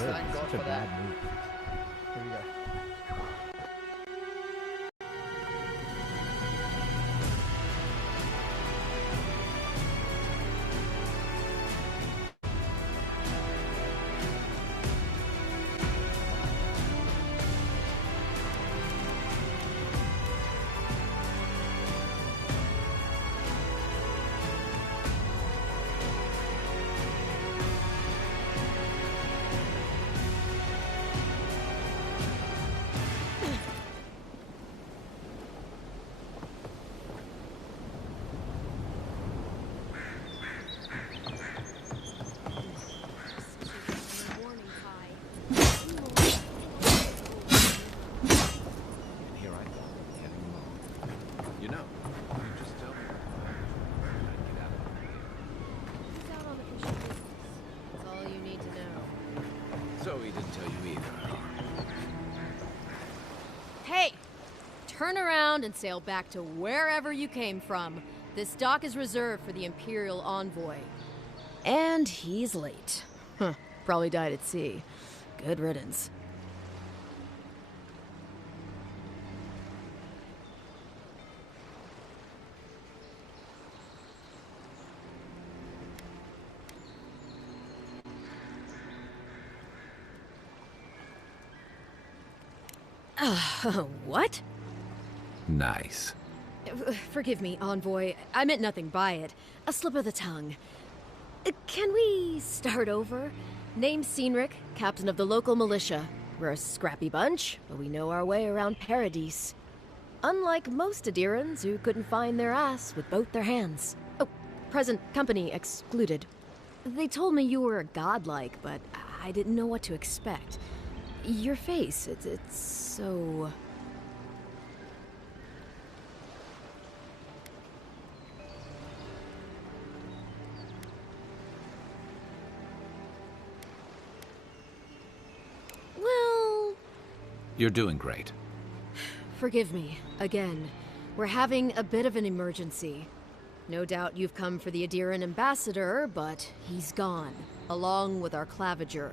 should. Thank God Such a for bad that. move. Here we go. And here I go, heading along. You know, you just tell me how to get out of here. He's out on official business. That's all you need to know. So he didn't tell you either, huh? Hey! Turn around and sail back to wherever you came from. This dock is reserved for the Imperial Envoy. And he's late. Huh. Probably died at sea. Good riddance. What? Nice. Forgive me, Envoy. I meant nothing by it. A slip of the tongue. Can we start over? Name's Cynric, captain of the local militia. We're a scrappy bunch, but we know our way around Paradise. Unlike most Adirans who couldn't find their ass with both their hands. Oh, present company excluded. They told me you were godlike, but I didn't know what to expect. Your face, it's so... Well... You're doing great. Forgive me, again. We're having a bit of an emergency. No doubt you've come for the Adiran ambassador, but he's gone, along with our claviger.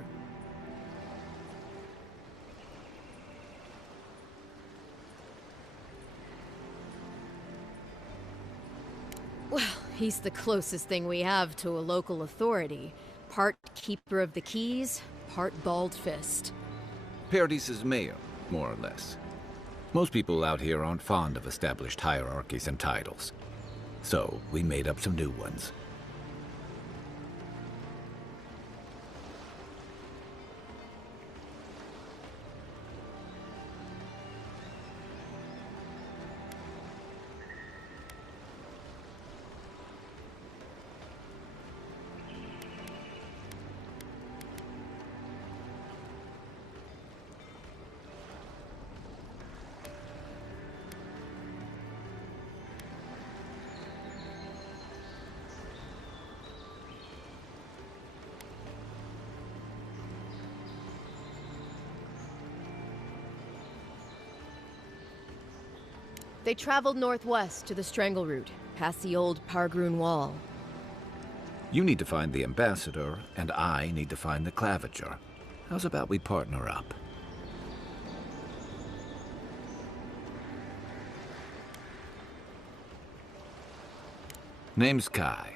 Well, he's the closest thing we have to a local authority. Part keeper of the keys, part bald fist. Paradise's mayor, more or less. Most people out here aren't fond of established hierarchies and titles. So, we made up some new ones. They traveled northwest to the Strangle Route, past the old Pargroon Wall. You need to find the ambassador, and I need to find the claviger. How's about we partner up? Name's Kai.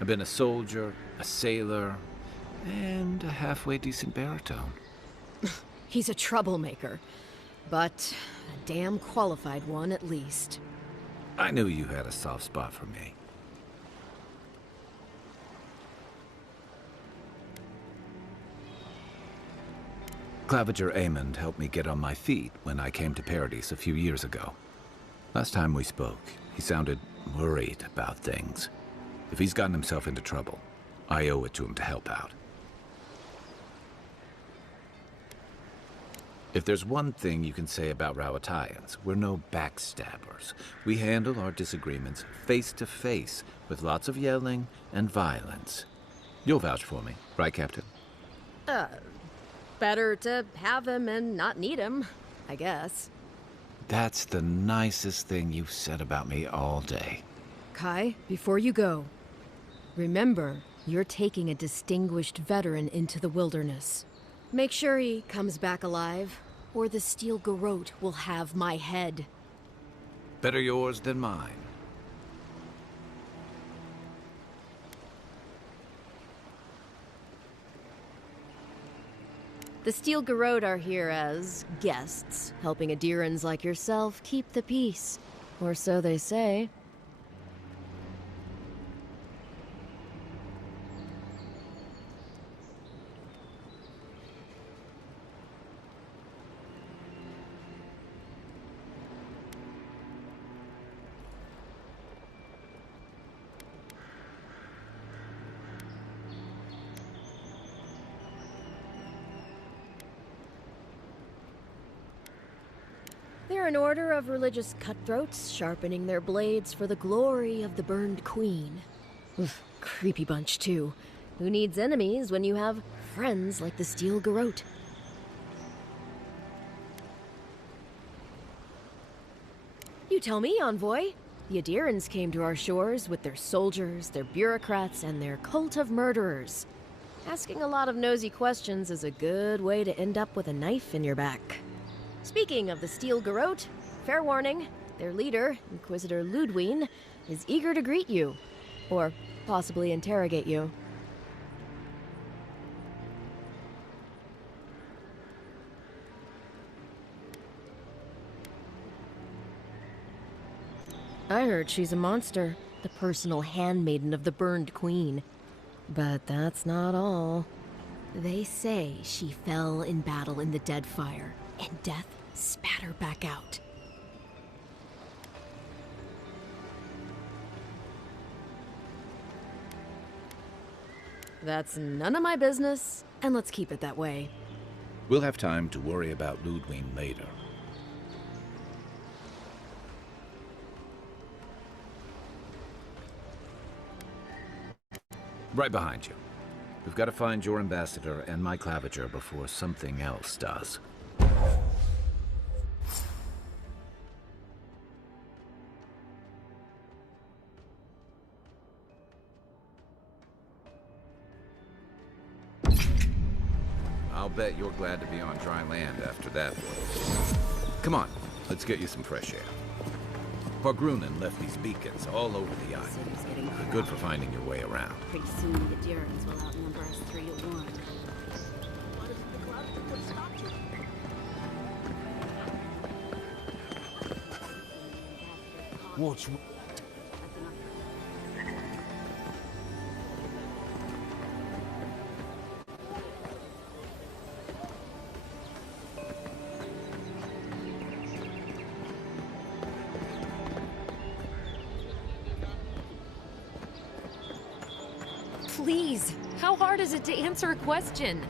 I've been a soldier, a sailor, and a halfway decent baritone. He's a troublemaker, but a damn qualified one at least. I knew you had a soft spot for me. Claviger Amond helped me get on my feet when I came to Paradise a few years ago. Last time we spoke, he sounded worried about things. If he's gotten himself into trouble, I owe it to him to help out. If there's one thing you can say about Rowatayans, we're no backstabbers. We handle our disagreements face to face, with lots of yelling and violence. You'll vouch for me, right, Captain? Better to have him and not need him, I guess. That's the nicest thing you've said about me all day. Kai, before you go, remember, you're taking a distinguished veteran into the wilderness. Make sure he comes back alive, or the steel garrote will have my head. Better yours than mine. The steel garrote are here as guests, helping Adirans like yourself keep the peace. Or so they say. They're an order of religious cutthroats, sharpening their blades for the glory of the burned queen. Oof, creepy bunch, too. Who needs enemies when you have friends like the steel garrote? You tell me, envoy. The Adirans came to our shores with their soldiers, their bureaucrats, and their cult of murderers. Asking a lot of nosy questions is a good way to end up with a knife in your back. Speaking of the steel garrote, fair warning, their leader, Inquisitor Ludwine, is eager to greet you. Or possibly interrogate you. I heard she's a monster, the personal handmaiden of the burned queen. But that's not all. They say she fell in battle in the dead fire, and death spat her back out. That's none of my business, and let's keep it that way. We'll have time to worry about Ludwine later. Right behind you. We've got to find your ambassador and my claviger before something else does. I'll bet you're glad to be on dry land after that voyage. Come on, let's get you some fresh air. Pargrunen left these beacons all over the island. City's getting They're crowded. good for finding your way around. Pretty soon the Adirans will outnumber us 3-1. Watch. Please, how hard is it to answer a question?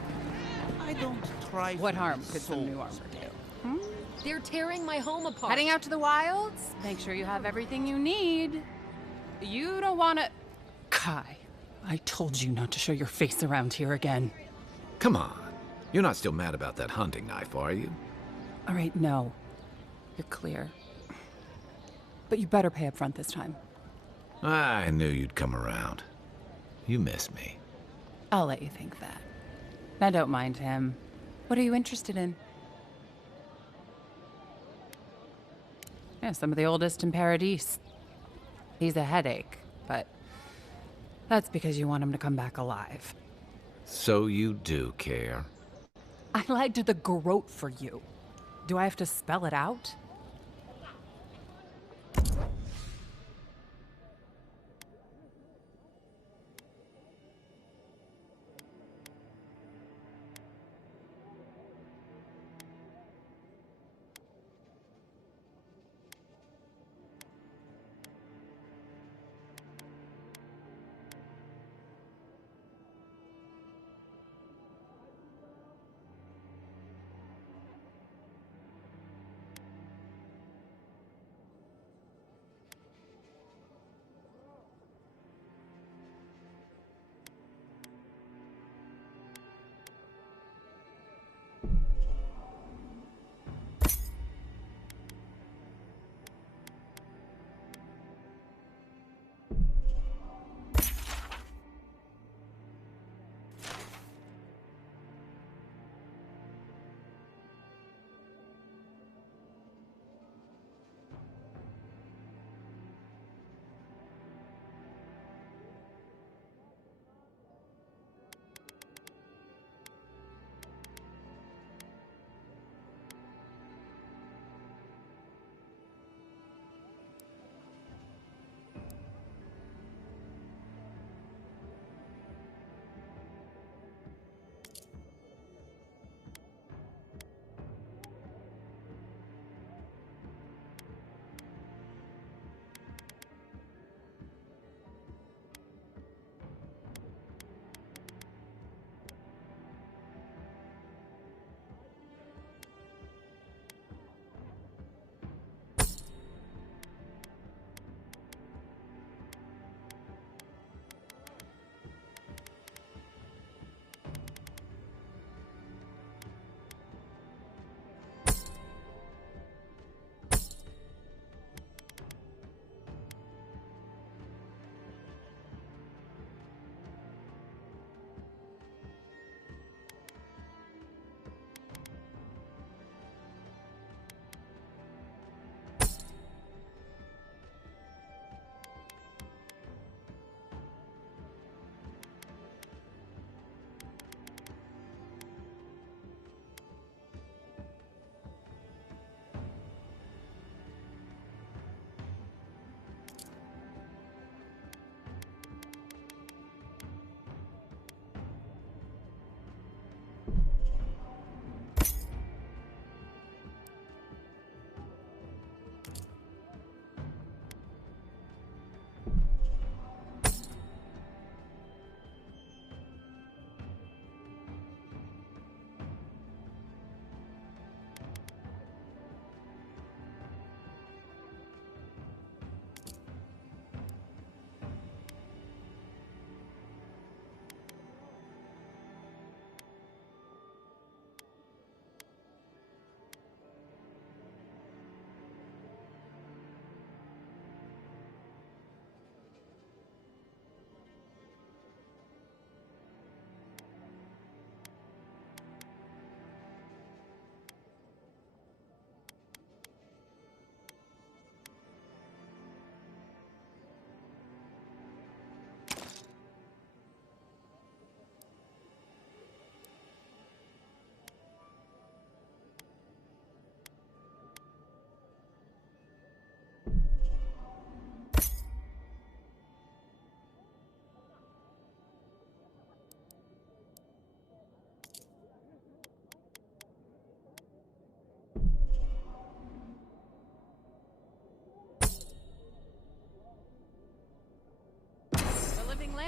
I don't try. What harm could so some new armor do? They're tearing my home apart. Heading out to the wilds? Make sure you have everything you need. You don't want to... Kai, I told you not to show your face around here again. Come on. You're not still mad about that hunting knife, are you? All right, no. You're clear. But you better pay up front this time. I knew you'd come around. You miss me. I'll let you think that. Now don't mind him. What are you interested in? Yeah, some of the oldest in Paradise. He's a headache, but that's because you want him to come back alive. So you do care. I lied to the garrote for you. Do I have to spell it out?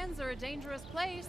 lands are a dangerous place.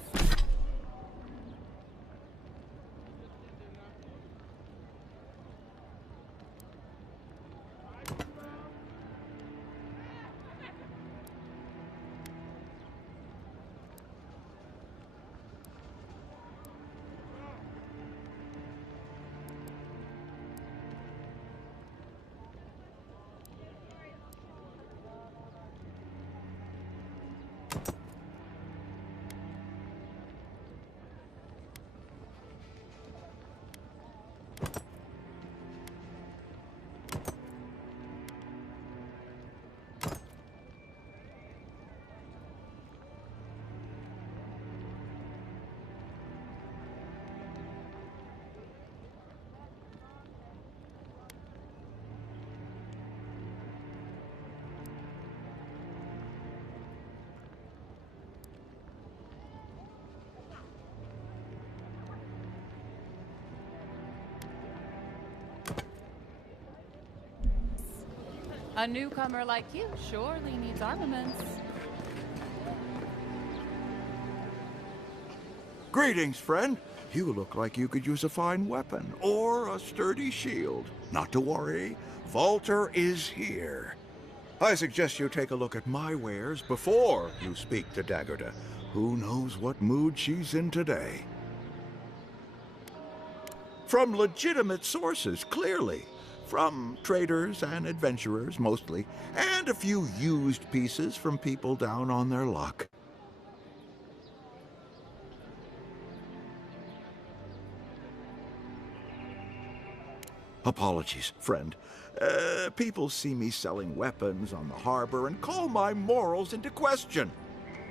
A newcomer like you surely needs armaments. Greetings, friend. You look like you could use a fine weapon or a sturdy shield. Not to worry, Walter is here. I suggest you take a look at my wares before you speak to Daggerda. Who knows what mood she's in today? From legitimate sources, clearly. From traders and adventurers, mostly, and a few used pieces from people down on their luck. Apologies, friend. People see me selling weapons on the harbor and call my morals into question.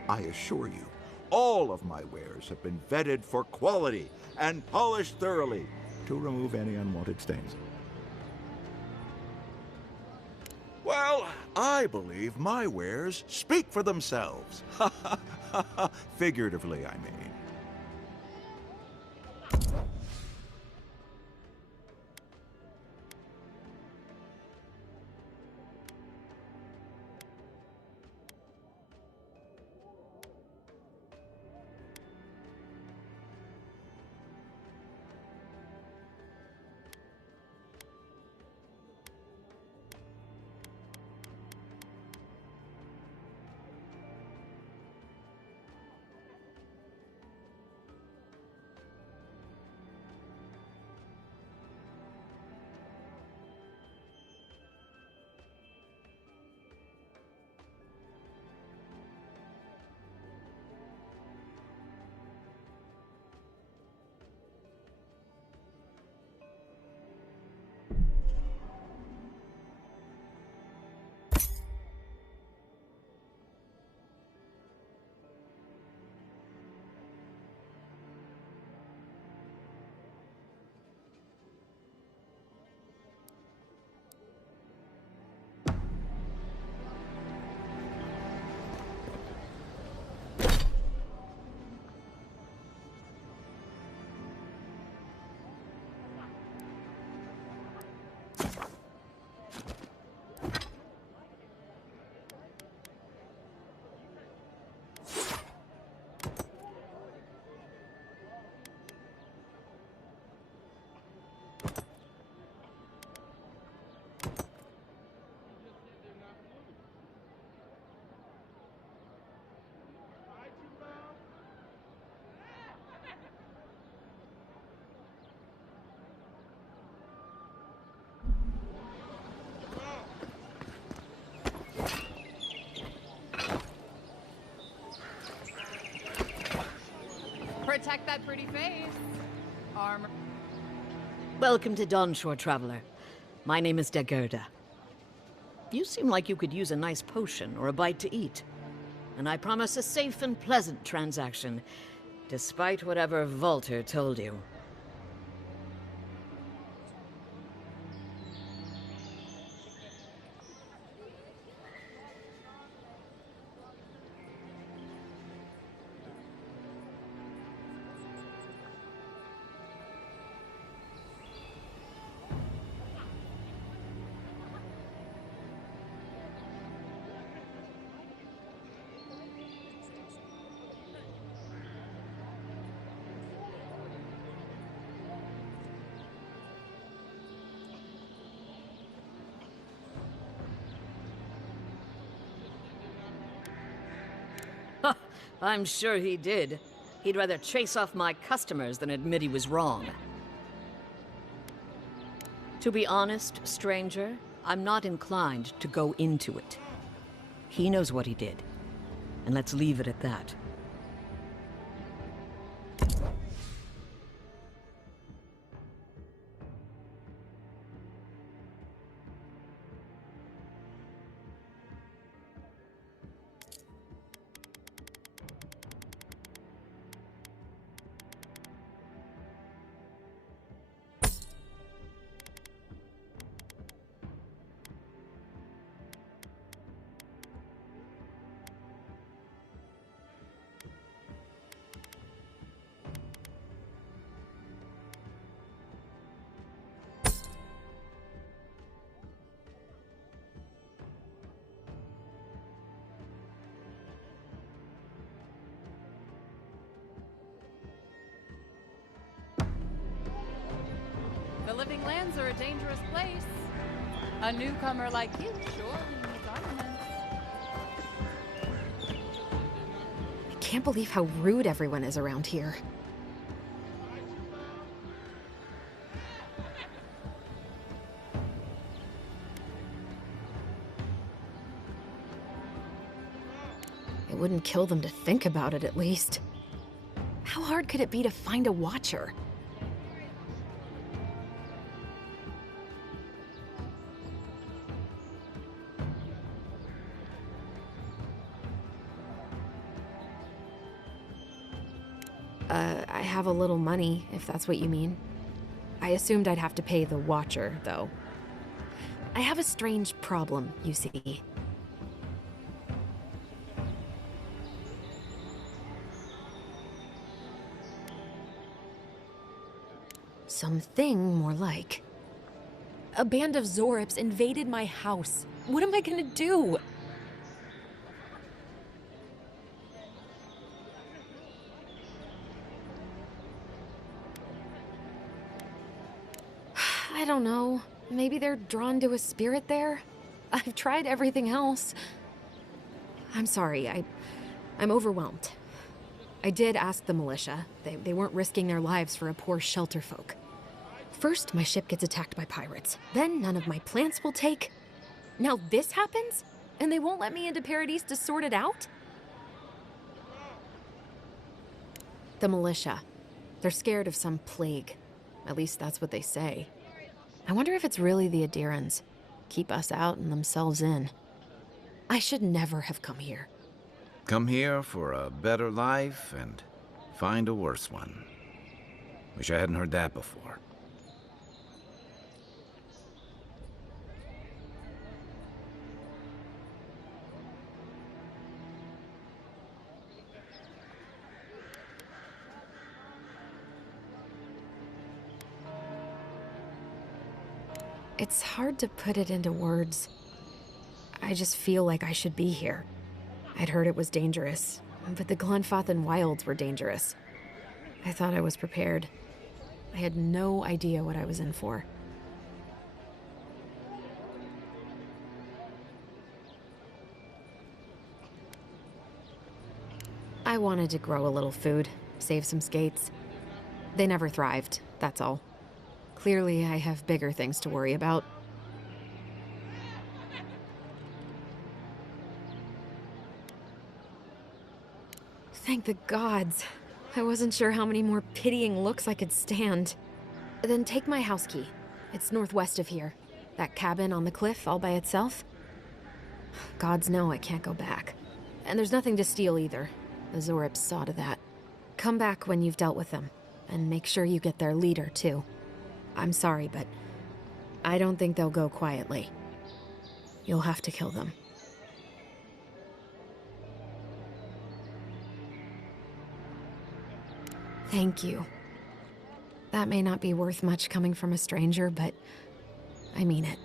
I assure you, all of my wares have been vetted for quality and polished thoroughly to remove any unwanted stains. Well, I believe my wares speak for themselves. Figuratively, I mean. Protect that pretty face. Armor. Welcome to Dawnshore, Traveler. My name is Daggerda. You seem like you could use a nice potion or a bite to eat. And I promise a safe and pleasant transaction, despite whatever Walter told you. I'm sure he did. He'd rather chase off my customers than admit he was wrong. To be honest, stranger, I'm not inclined to go into it. He knows what he did, and let's leave it at that. The living lands are a dangerous place. A newcomer like you surely needs armaments. I can't believe how rude everyone is around here. It wouldn't kill them to think about it, at least. How hard could it be to find a watcher? I have a little money, if that's what you mean. I assumed I'd have to pay the watcher, though. I have a strange problem, you see. Something more like. A band of Zorips invaded my house. What am I gonna do? I don't know. Maybe they're drawn to a spirit there? I've tried everything else. I'm sorry, I'm overwhelmed. I did ask the militia. They weren't risking their lives for a poor shelter folk. First, my ship gets attacked by pirates. Then none of my plants will take. Now this happens? And they won't let me into Paradise to sort it out? The militia. They're scared of some plague. At least that's what they say. I wonder if it's really the Adirans. Keep us out and themselves in. I should never have come here. Come here for a better life and find a worse one. Wish I hadn't heard that before. It's hard to put it into words. I just feel like I should be here. I'd heard it was dangerous, but the Glenfathan wilds were dangerous. I thought I was prepared. I had no idea what I was in for. I wanted to grow a little food, save some skates. They never thrived, that's all. Clearly, I have bigger things to worry about. Thank the gods. I wasn't sure how many more pitying looks I could stand. Then take my house key. It's northwest of here. That cabin on the cliff all by itself. Gods know I can't go back. And there's nothing to steal either. The Zorips saw to that. Come back when you've dealt with them. And make sure you get their leader, too. I'm sorry, but I don't think they'll go quietly. You'll have to kill them. Thank you. That may not be worth much coming from a stranger, but I mean it.